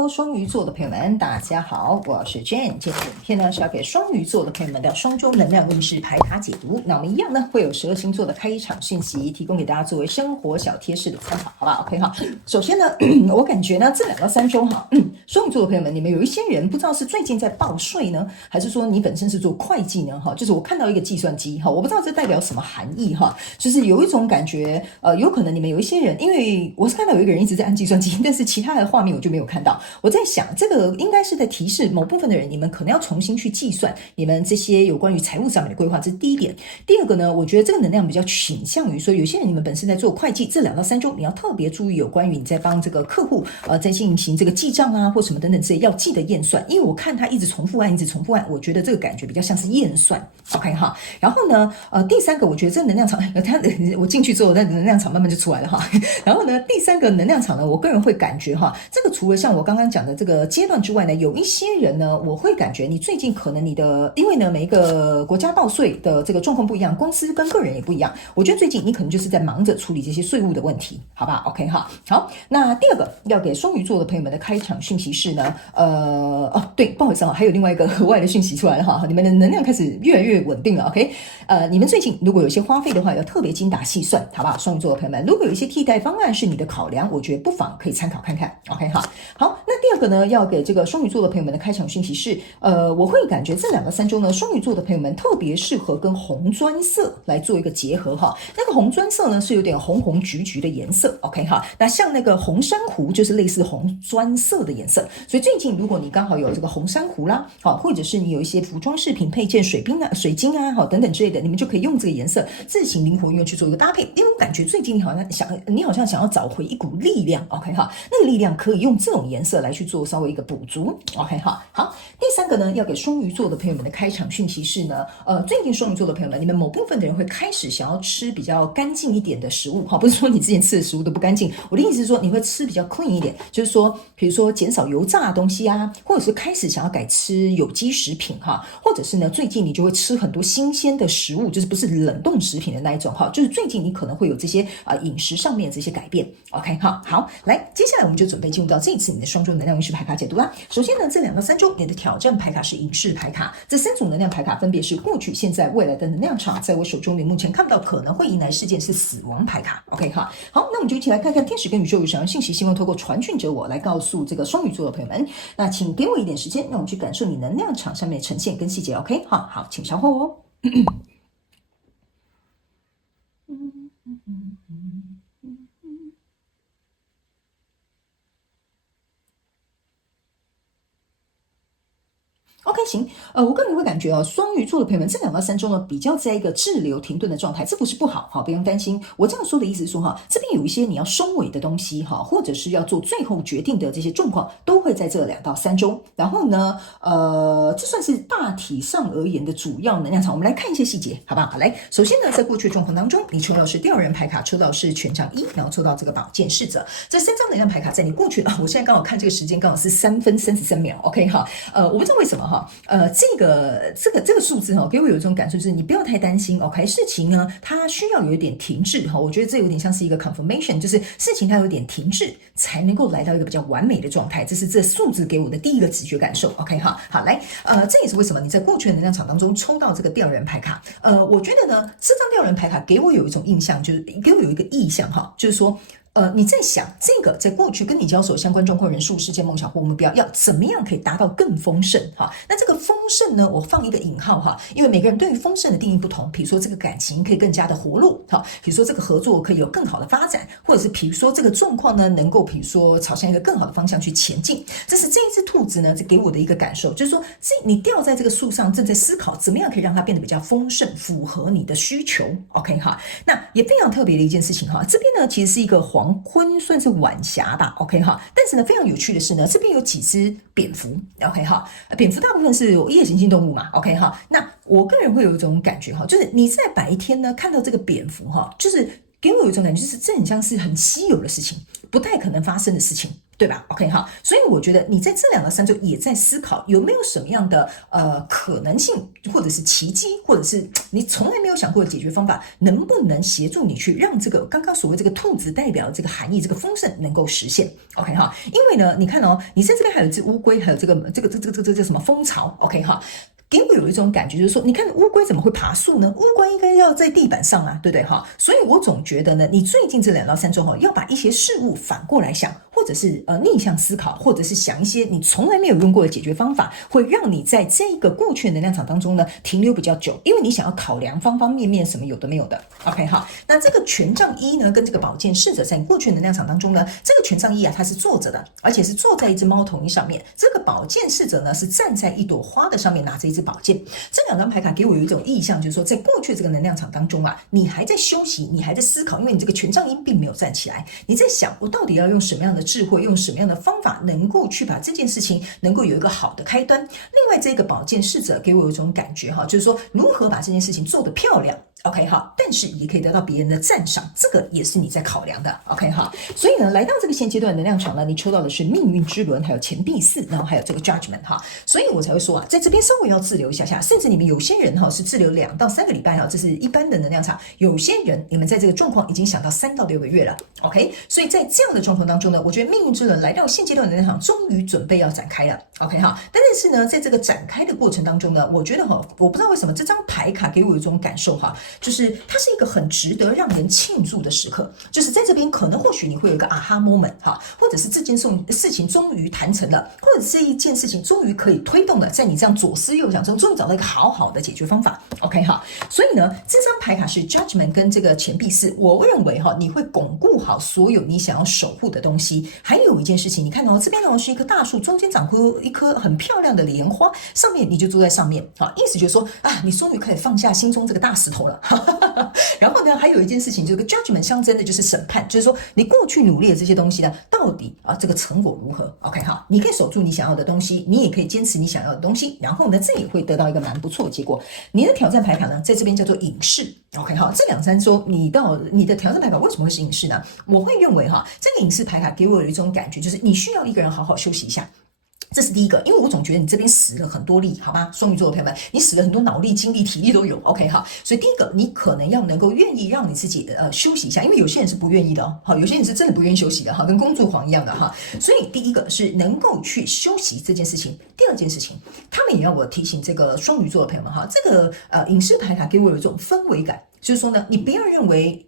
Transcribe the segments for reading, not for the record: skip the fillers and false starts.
Hello，双鱼座的朋友们，大家好，我是 Jane。今天的影片呢是要给双鱼座的朋友们的双周能量运势牌卡解读。那我们一样呢会有12星座的开场讯息，提供给大家作为生活小贴士的参考，好吧 ？OK 哈。首先呢，我感觉呢这2到3周哈，双鱼座的朋友们，你们有一些人不知道是最近在报税呢，还是说你本身是做会计呢？哈，就是我看到一个计算机哈，我不知道这代表什么含义哈，就是有一种感觉，有可能你们有一些人，因为我是看到有一个人一直在按计算机，但是其他的画面我就没有看到。我在想，这个应该是在提示某部分的人，你们可能要重新去计算你们这些有关于财务上面的规划，这是第一点。第二个呢，我觉得这个能量比较倾向于说，有些人你们本身在做会计，这2到3周你要特别注意有关于你在帮这个客户在进行这个记账啊或什么等等之类要记得验算，因为我看他一直重复按，我觉得这个感觉比较像是验算。OK 哈，然后呢，第3个我觉得这个能量场，我进去之后，那能量场慢慢就出来了哈。然后呢，第3个能量场呢，我个人会感觉哈，这个除了像我刚刚讲的这个阶段之外呢，有一些人呢，我会感觉你最近可能你的，因为呢每一个国家报税的这个状况不一样，公司跟个人也不一样，我觉得最近你可能就是在忙着处理这些税务的问题，好吧 ？OK 哈，好，那第2个要给双鱼座的朋友们的开场讯息是呢，对，不好意思啊，还有另外一个额外的讯息出来了哈，你们的能量开始越来越稳定了 ，OK？你们最近如果有些花费的话，要特别精打细算，好不好？双鱼座的朋友们，如果有一些替代方案是你的考量，我觉得不妨可以参考看看 ，OK 哈。好，那第2个呢，要给这个双鱼座的朋友们的开场讯息是，我会感觉这2到3周呢，双鱼座的朋友们特别适合跟红砖色来做一个结合哈。那个红砖色呢是有点红红橘橘的颜色 ，OK 哈。那像那个红珊瑚就是类似红砖色的颜色，所以最近如果你刚好有这个红珊瑚啦，好，或者是你有一些服装饰品配件、水晶啊，好等等之类的，你们就可以用这个颜色自行灵活运用去做一个搭配。因为我感觉最近你好像想要找回一股力量 ，OK 哈，那个力量可以用这种颜色来去做稍微一个补足 ，OK 哈。好，第3个呢，要给双鱼座的朋友们的开场讯息是呢，最近双鱼座的朋友们，你们某部分的人会开始想要吃比较干净一点的食物，哈，不是说你之前吃的食物都不干净，我的意思是说你会吃比较 clean 一点，就是说，比如说减少油炸的东西啊，或者是开始想要改吃有机食品哈，或者是呢，最近你就会吃很多新鲜的食物，就是不是冷冻食品的那一种哈，就是最近你可能会有这些饮食上面的这些改变 ，OK 哈，好，来，接下来我们就准备进入到这一次你的双周能量运势牌卡解读啦。首先呢，这2到3周你的挑战牌卡是隐士牌卡，这3组能量牌卡分别是过去、现在、未来的能量场，在我手中你目前看不到可能会迎来事件是死亡牌卡 ，OK 哈，好，那我们就一起来看看天使跟宇宙有什么信息，希望透过传讯者我来告诉这个双鱼座的朋友们。那请给我一点时间，让我们去感受你能量场上面的呈现跟细节 ，OK 好，请稍后哦。OK， 行，我个人会感觉哦，双鱼座的朋友们，这2到3周呢，比较在一个滞留停顿的状态，这不是不好，好，不用担心。我这样说的意思是说哈，这边有一些你要收尾的东西哈，或者是要做最后决定的这些状况，都会在这2到3周。然后呢，这算是大体上而言的主要能量场。我们来看一些细节，好不好？来，首先呢，在过去的状况当中，你抽到是吊人牌卡，抽到是权杖1，然后抽到这个宝剑侍者，这3张能量牌卡在你过去我现在刚好看这个时间，刚好是3分33秒 ，OK 哈，我不知道为什么哈。这个数字哈，给我有一种感受，就是你不要太担心 ，OK？ 事情呢，它需要有一点停滞哈，我觉得这有点像是一个 confirmation， 就是事情它有点停滞，才能够来到一个比较完美的状态。这是这数字给我的第一个直觉感受 ，OK 哈？好，来，这也是为什么你在过去的能量场当中抽到这个吊人牌卡，我觉得呢，这张吊人牌卡给我有一种印象，就是给我有一个意象哈，就是说。你在想这个在过去跟你交手相关状况、人数、事件、梦想或目标，要怎么样可以达到更丰盛哈？那这个丰盛呢，我放一个引号哈，因为每个人对于丰盛的定义不同。比如说这个感情可以更加的活络哈，比如说这个合作可以有更好的发展，或者是比如说这个状况呢，能够比如说朝向一个更好的方向去前进。这是这一只兔子呢，这给我的一个感受，就是说你吊在这个树上，正在思考怎么样可以让它变得比较丰盛，符合你的需求。OK 哈，那也非常特别的一件事情哈，这边呢其实是一个黄昏算是晚霞吧 ，OK 哈，但是呢非常有趣的是呢，这边有几只蝙蝠 ，OK 哈，蝙蝠大部分是夜行性动物嘛 ，OK 哈，那我个人会有一种感觉哈，就是你在白天呢看到这个蝙蝠哈，就是给我有一种感觉，就是这很像是很稀有的事情，不太可能发生的事情。对吧 ？OK 哈，所以我觉得你在这2到3周也在思考有没有什么样的可能性，或者是奇迹，或者是你从来没有想过的解决方法，能不能协助你去让这个刚刚所谓这个兔子代表的这个含义，这个丰盛能够实现 ？OK 哈，因为呢，你看哦，你在这边还有一只乌龟，还有这个叫什么蜂巢 ？OK 哈。给我有一种感觉，就是说，你看乌龟怎么会爬树呢？乌龟应该要在地板上啊，对不对哈？所以我总觉得呢，你最近这2到3周哈，要把一些事物反过来想，或者是逆向思考，或者是想一些你从来没有用过的解决方法，会让你在这个过去的能量场当中呢停留比较久，因为你想要考量方方面面什么有的没有的。OK 哈，那这个权杖1呢，跟这个宝剑侍者在过去的能量场当中呢，这个权杖1啊，它是坐着的，而且是坐在一只猫头鹰上面，这个宝剑侍者呢是站在一朵花的上面，拿着一只宝剑。这2张牌卡给我有一种意象，就是说，在过去这个能量场当中啊，你还在休息，你还在思考，因为你这个权杖1并没有站起来，你在想，我到底要用什么样的智慧，用什么样的方法，能够去把这件事情能够有一个好的开端。另外，这个宝剑侍者给我有一种感觉哈，就是说，如何把这件事情做得漂亮。OK 哈，但是也可以得到别人的赞赏，这个也是你在考量的。OK 哈，所以呢，来到这个现阶段能量场呢，你抽到的是命运之轮，还有钱币4，然后还有这个 Judgment 哈，所以我才会说啊，在这边稍微要滞留一下下，甚至你们有些人哈是滞留2到3个礼拜哈，这是一般的能量场，有些人你们在这个状况已经想到3到6个月了。OK， 所以在这样的状况当中呢，我觉得命运之轮来到现阶段的能量场，终于准备要展开了。OK 哈，但是呢，在这个展开的过程当中呢，我觉得哈，我不知道为什么这张牌卡给我一种感受哈。就是它是一个很值得让人庆祝的时刻，就是在这边可能或许你会有一个 aha moment 哈，或者是这件事情终于谈成了，或者这一件事情终于可以推动了，在你这样左思右想中，终于找到一个好好的解决方法。OK 哈，所以呢，这张牌卡是 Judgment 跟这个钱币4，我认为哈，你会巩固好所有你想要守护的东西。还有一件事情，你看哦，这边呢是一棵大树，中间长出一颗很漂亮的莲花，上面你就坐在上面，好，意思就是说啊，你终于可以放下心中这个大石头了。然后呢，还有一件事情，这个 judgment 象征的就是审判，就是说你过去努力的这些东西呢，到底这个成果如何 ？OK 哈，你可以守住你想要的东西，你也可以坚持你想要的东西，然后呢，这也会得到一个蛮不错的结果。你的挑战牌卡呢，在这边叫做隐士 ，OK 哈，这2、3周你的挑战牌卡为什么会是隐士呢？我会认为哈，这个隐士牌卡给我有一种感觉，就是你需要一个人好好休息一下。这是第一个，因为我总觉得你这边使了很多力，好吧，双鱼座的朋友们，你使了很多脑力、精力、体力都有 ，OK 哈。所以第一个，你可能要能够愿意让你自己休息一下，因为有些人是不愿意的哦，好，有些人是真的不愿意休息的哈，跟工作狂一样的哈。所以第一个是能够去休息这件事情，第2件事情，他们也要我提醒这个双鱼座的朋友们哈，这个隐士牌卡给我有一种氛围感，就是说呢，你不要认为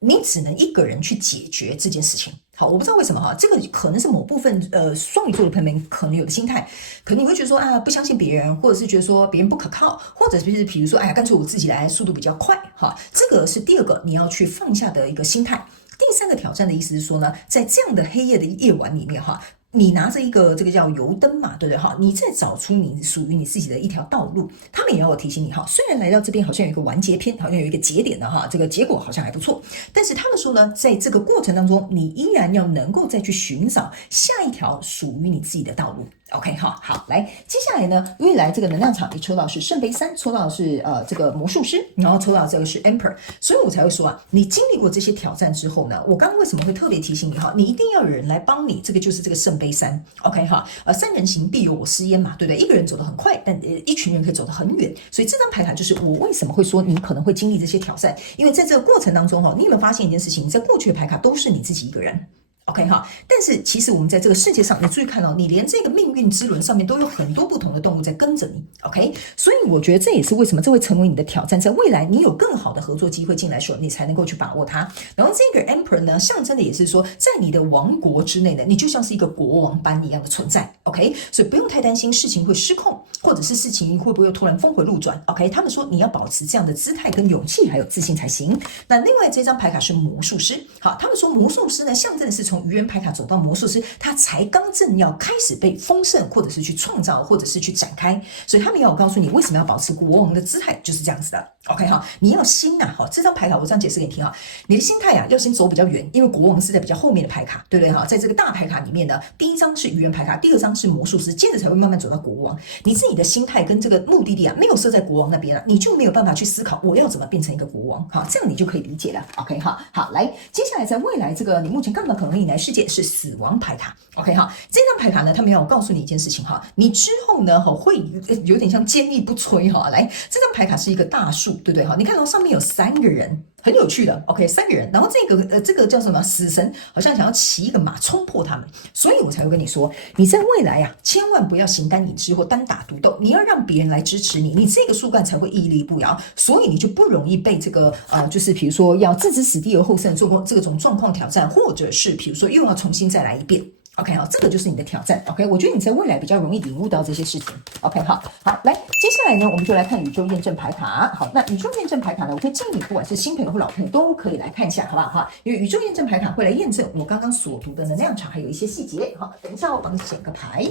你只能一个人去解决这件事情。好，我不知道为什么哈，这个可能是某部分双鱼座的朋友们可能有的心态，可能你会觉得说啊，不相信别人，或者是觉得说别人不可靠，或者是比如说哎呀，干脆我自己来，速度比较快哈，这个是第2个你要去放下的一个心态。第3个挑战的意思是说呢，在这样的黑夜的夜晚里面哈。你拿着一个这个叫油灯嘛，对不对哈？你再找出你属于你自己的一条道路。他们也要我提醒你哈，虽然来到这边好像有一个完结篇，好像有一个节点的哈，这个结果好像还不错，但是他们说呢，在这个过程当中，你依然要能够再去寻找下一条属于你自己的道路。OK 哈，好，来，接下来呢，未来这个能量场，你抽到是圣杯3，抽到的是这个魔术师，然后抽到这个是 Emperor， 所以我才会说啊，你经历过这些挑战之后呢，我刚刚为什么会特别提醒你哈，你一定要有人来帮你，这个就是这个圣杯3 ，OK 哈，3人行必有我师焉嘛，对不对？一个人走得很快，但一群人可以走得很远，所以这张牌卡就是我为什么会说你可能会经历这些挑战，因为在这个过程当中哈，你有没有发现一件事情？你在过去的牌卡都是你自己一个人。OK 哈，但是其实我们在这个世界上，你注意看到，你连这个命运之轮上面都有很多不同的动物在跟着你。OK， 所以我觉得这也是为什么这会成为你的挑战，在未来你有更好的合作机会进来的时候，你才能够去把握它。然后这个 Emperor 呢，象征的也是说，在你的王国之内呢，你就像是一个国王般一样的存在。OK， 所以不用太担心事情会失控，或者是事情会不会突然峰回路转。OK， 他们说你要保持这样的姿态跟勇气还有自信才行。那另外这张牌卡是魔术师，好，他们说魔术师呢，象征的是从愚人牌卡走到魔术师，他才刚正要开始被丰盛，或者是去创造，或者是去展开。所以他们要我告诉你，为什么要保持国王的姿态，就是这样子的。OK 哈，你要心啊，好，这张牌卡我这样解释给你听啊，你的心态啊要先走比较远，因为国王是在比较后面的牌卡，对不对哈？在这个大牌卡里面呢，第一张是愚人牌卡，第2张是魔术师，接着才会慢慢走到国王。你自己的心态跟这个目的地啊，没有设在国王那边了，你就没有办法去思考我要怎么变成一个国王，好，这样你就可以理解了。OK 哈，好，来，接下来在未来这个你目前看到可能迎来世界是死亡牌卡。OK 哈，这张牌卡呢，他们要告诉你一件事情哈，你之后呢会有点像坚毅不摧哈。来，这张牌卡是一个大树，对不对哈？你看到上面有3个人。很有趣的 ，OK， 3个人，然后这个叫什么？死神好像想要骑一个马冲破他们，所以我才会跟你说，你在未来啊，千万不要形单影只或单打独斗，你要让别人来支持你，你这个树干才会屹立不摇，所以你就不容易被这个就是比如说要置之死地而后生这种状况挑战，或者是比如说又要重新再来一遍。OK 好，这个就是你的挑战。OK， 我觉得你在未来比较容易领悟到这些事情。OK 好，来，接下来呢，我们就来看宇宙验证牌卡。好，那宇宙验证牌卡呢，我会建议你不管是新朋友或老朋友都可以来看一下，好不好哈？因为宇宙验证牌卡会来验证我刚刚所读的能量场，还有一些细节。好，等一下我帮你选个牌。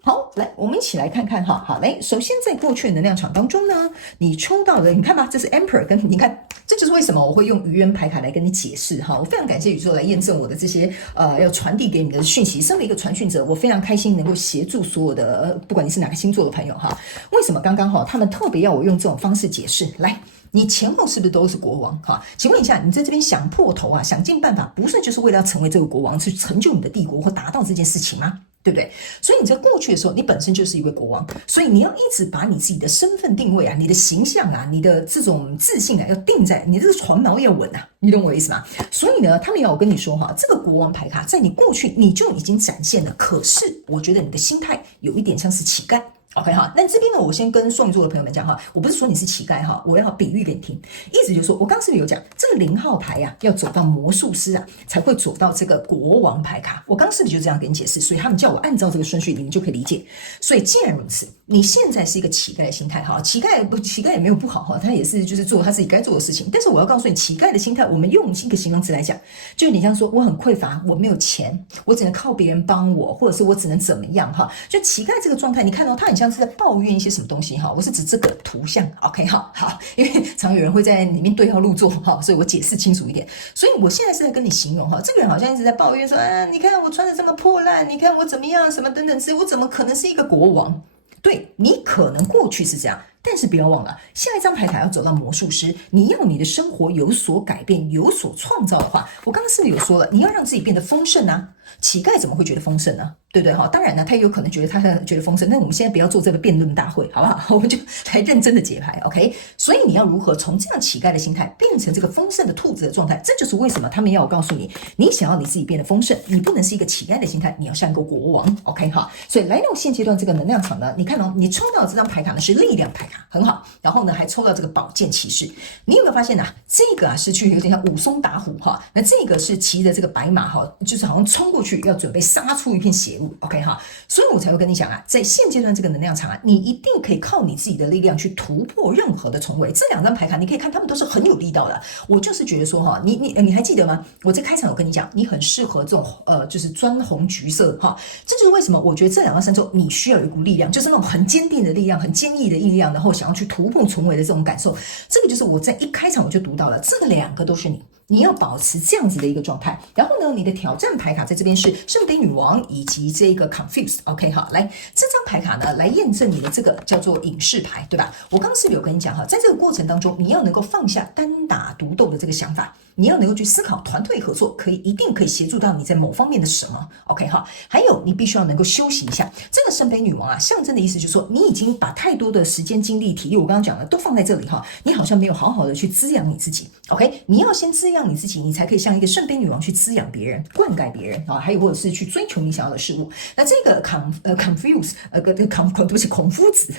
好，来，我们一起来看看哈。好，来，首先在过去的能量场当中呢，你抽到的，你看吧，这是 Emperor， 跟你看，这就是为什么我会用愚人牌卡来跟你解释哈。我非常感谢宇宙来验证我的这些要传递给你的讯息。身为一个传讯者，我非常开心能够协助所有的不管你是哪个星座的朋友哈。为什么刚刚他们特别要我用这种方式解释？来，你前后是不是都是国王哈？请问一下，你在这边想破头啊，想尽办法，不是就是为了要成为这个国王，去成就你的帝国或达到这件事情吗？对不对？所以你在过去的时候，你本身就是一位国王，所以你要一直把你自己的身份定位啊、你的形象啊、你的这种自信啊，要定在你这个船锚要稳啊，你懂我的意思吗？所以呢，他们要我跟你说哈，这个国王牌卡在你过去你就已经展现了，可是我觉得你的心态有一点像是乞丐。OK 哈，那这边呢，我先跟双鱼座的朋友们讲哈，我不是说你是乞丐哈，我要比喻给你听，意思就是说，我刚是不是有讲这个0号牌呀，要走到魔术师啊，才会走到这个国王牌卡，我刚是不是就这样跟你解释？所以他们叫我按照这个顺序，你们就可以理解。所以既然如此，你现在是一个乞丐的心态哈，乞丐也没有不好哈，他也是就是做他自己该做的事情。但是我要告诉你，乞丐的心态，我们用一个形容词来讲，就你像说我很匮乏，我没有钱，我只能靠别人帮我，或者是我只能怎么样哈？就乞丐这个状态，你看到他很像是在抱怨一些什么东西哈。我是指这个图像 ，OK 好，因为常有人会在里面对号入座哈，所以我解释清楚一点。所以我现在是在跟你形容哈，这个人好像一直在抱怨说，你看我穿的这么破烂，你看我怎么样，什么等等之类，我怎么可能是一个国王？对，你可能过去是这样，但是不要忘了，下一张牌卡要走到魔术师，你要你的生活有所改变、有所创造的话，我刚刚是不是有说了，你要让自己变得丰盛啊？乞丐怎么会觉得丰盛呢？对不对哈？当然呢，他有可能觉得丰盛，但我们现在不要做这个辩论大会，好不好？我们就来认真的解牌 ，OK？ 所以你要如何从这样乞丐的心态变成这个丰盛的兔子的状态？这就是为什么他们要我告诉你，你想要你自己变得丰盛，你不能是一个乞丐的心态，你要像一个国王 ，OK 哈？所以来到现阶段这个能量场呢，你看哦，你抽到这张牌卡呢是力量牌卡，很好，然后呢还抽到这个宝剑骑士，你有没有发现啊？这个是去有点像武松打虎哈，那这个是骑着这个白马哈，就是好像冲过去要准备杀出一片血路 ，OK 哈？所以我才会跟你讲啊，在现阶段这个能量场啊，你一定可以靠你自己的力量去突破任何的重围。这2张牌卡你可以看，他们都是很有力道的。我就是觉得说哈，你还记得吗？我在开场有跟你讲，你很适合这种就是砖红橘色哈，这就是为什么我觉得这2到3周你需要有一股力量，就是那种很坚定的力量、很坚毅的力量，然后想要去突破重围的这种感受。这个就是我在一开场我就读到了，这2个都是你。你要保持这样子的一个状态，然后呢，你的挑战牌卡在这边是圣杯女王以及这个 confused，OK 好，来这张牌卡呢来验证你的这个叫做隐士牌，对吧？我刚刚是不是有跟你讲哈，在这个过程当中，你要能够放下单打独斗的这个想法，你要能够去思考团队合作一定可以协助到你在某方面的什么 ，OK 哈？还有你必须要能够休息一下。这个圣杯女王啊，象征的意思就是说，你已经把太多的时间、精力、体力，我刚刚讲的都放在这里哈，你好像没有好好的去滋养你自己 ，OK？ 你要先滋养你自己，你才可以像一个圣杯女王去滋养别人、灌溉别人啊，还有或者是去追求你想要的事物。那这个confuse 对不起，孔夫子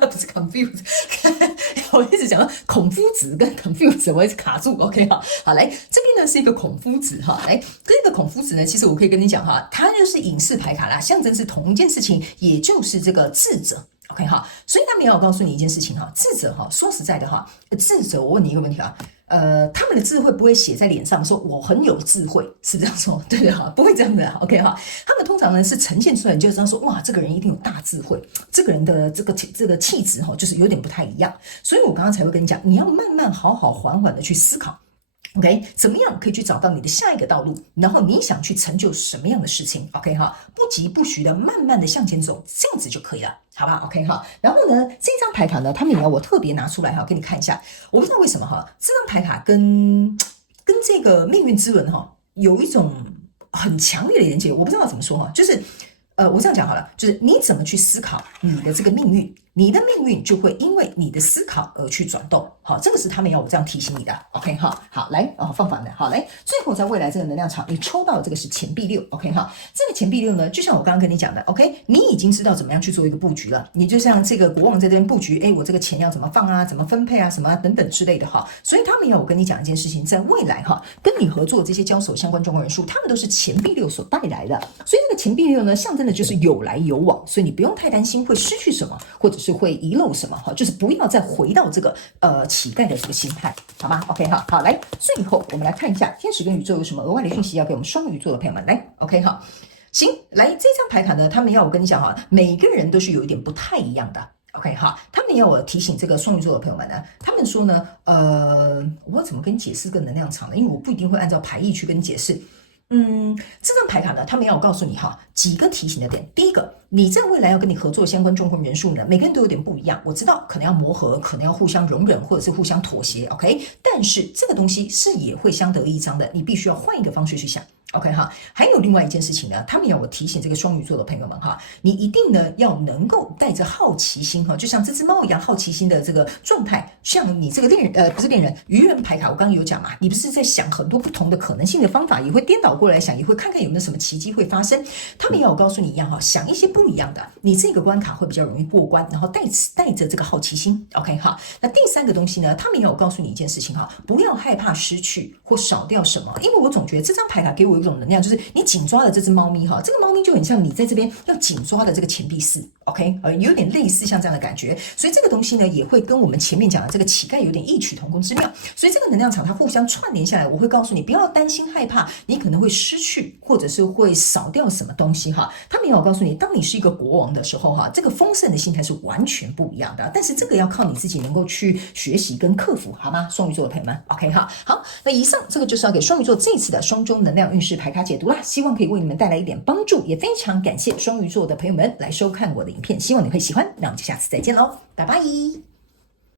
不是 confuse， 我一直讲到孔夫子跟 confuse， 我一直卡住 ，OK 哈？好，来这边呢是一个孔夫子哈，来这个孔夫子呢，其实我可以跟你讲哈，他就是隐士牌卡啦，象征是同一件事情，也就是这个智者。OK 哈，所以他们要告诉你一件事情哈，智者哈，说实在的哈，智者，我问你一个问题啊，他们的智慧不会写在脸上，说我很有智慧，是这样说，对哈，不会这样的 ，OK 哈，他们通常呢是呈现出来，你就知道说，哇，这个人一定有大智慧，这个人的这个气质哈，就是有点不太一样，所以我刚刚才会跟你讲，你要慢慢好好缓缓的去思考。OK， 怎么样可以去找到你的下一个道路？然后你想去成就什么样的事情 ？OK 哈，不急不徐的，慢慢的向前走，这样子就可以了，好吧 ？OK 哈。然后呢，这张牌卡呢，他们也要我特别拿出来哈，给你看一下。我不知道为什么哈，这张牌卡跟这个命运之轮哈有一种很强烈的连接，我不知道怎么说哈，就是我这样讲好了，就是你怎么去思考你的这个命运，你的命运就会因为你的思考而去转动。好，这个是他们要我这样提醒你的。OK 哈，好来放反的，好来，最后在未来这个能量场，你抽到的这个是钱币六。OK 哈，这个钱币六呢，就像我刚刚跟你讲的 ，OK， 你已经知道怎么样去做一个布局了。你就像这个国王在这边布局，哎，我这个钱要怎么放啊，怎么分配啊，什么啊等等之类的哈。所以他们要我跟你讲一件事情，在未来哈，跟你合作这些交手相关状况人数，他们都是钱币六所带来的。所以这个钱币六呢，象征的就是有来有往，所以你不用太担心会失去什么，或者是会遗漏什么哈，就是不要再回到这个乞丐的这个心态，好吗 ？OK 哈，好来，最后我们来看一下天使跟宇宙有什么额外的讯息要给我们双鱼座的朋友们，来 OK 哈，行，来这张牌卡呢，他们要我跟你讲哈，每个人都是有一点不太一样的。OK 哈，他们要我提醒这个双鱼座的朋友们呢，他们说呢，我怎么跟你解释这个能量场呢？因为我不一定会按照牌意去跟你解释。这张牌卡呢，他们要我告诉你哈，几个提醒的点。第一个，你在未来要跟你合作相关状况人数呢，每个人都有点不一样。我知道可能要磨合，可能要互相容忍，或者是互相妥协。OK， 但是这个东西是也会相得益彰的，你必须要换一个方式去想。OK 哈，还有另外一件事情呢，他们要我提醒这个双鱼座的朋友们哈，你一定呢要能够带着好奇心哈，就像这只猫一样好奇心的这个状态，像你这个不是恋人愚人牌卡，我刚刚有讲嘛，你不是在想很多不同的可能性的方法，也会颠倒过来想，也会看看有没有什么奇迹会发生。他们要我告诉你一样哈，想一些不一样的，你这个关卡会比较容易过关，然后带着这个好奇心。OK 哈，那第三个东西呢，他们要我告诉你一件事情哈，不要害怕失去或少掉什么，因为我总觉得这张牌卡给我一种能量，就是你紧抓的这只猫咪哈，这个猫咪就很像你在这边要紧抓的这个钱币四 ，OK， 有点类似像这样的感觉，所以这个东西呢也会跟我们前面讲的这个乞丐有点异曲同工之妙，所以这个能量场它互相串联下来，我会告诉你不要担心害怕，你可能会失去或者是会少掉什么东西哈。他们要我告诉你，当你是一个国王的时候哈，这个丰盛的心态是完全不一样的，但是这个要靠你自己能够去学习跟克服，好吗？双鱼座的朋友们 ，OK 哈，好，那以上这个就是要给双鱼座这次的双周能量运势牌卡解读啦，希望可以为你们带来一点帮助，也非常感谢双鱼座的朋友们来收看我的影片，希望你会喜欢，那我们就下次再见喽，拜拜。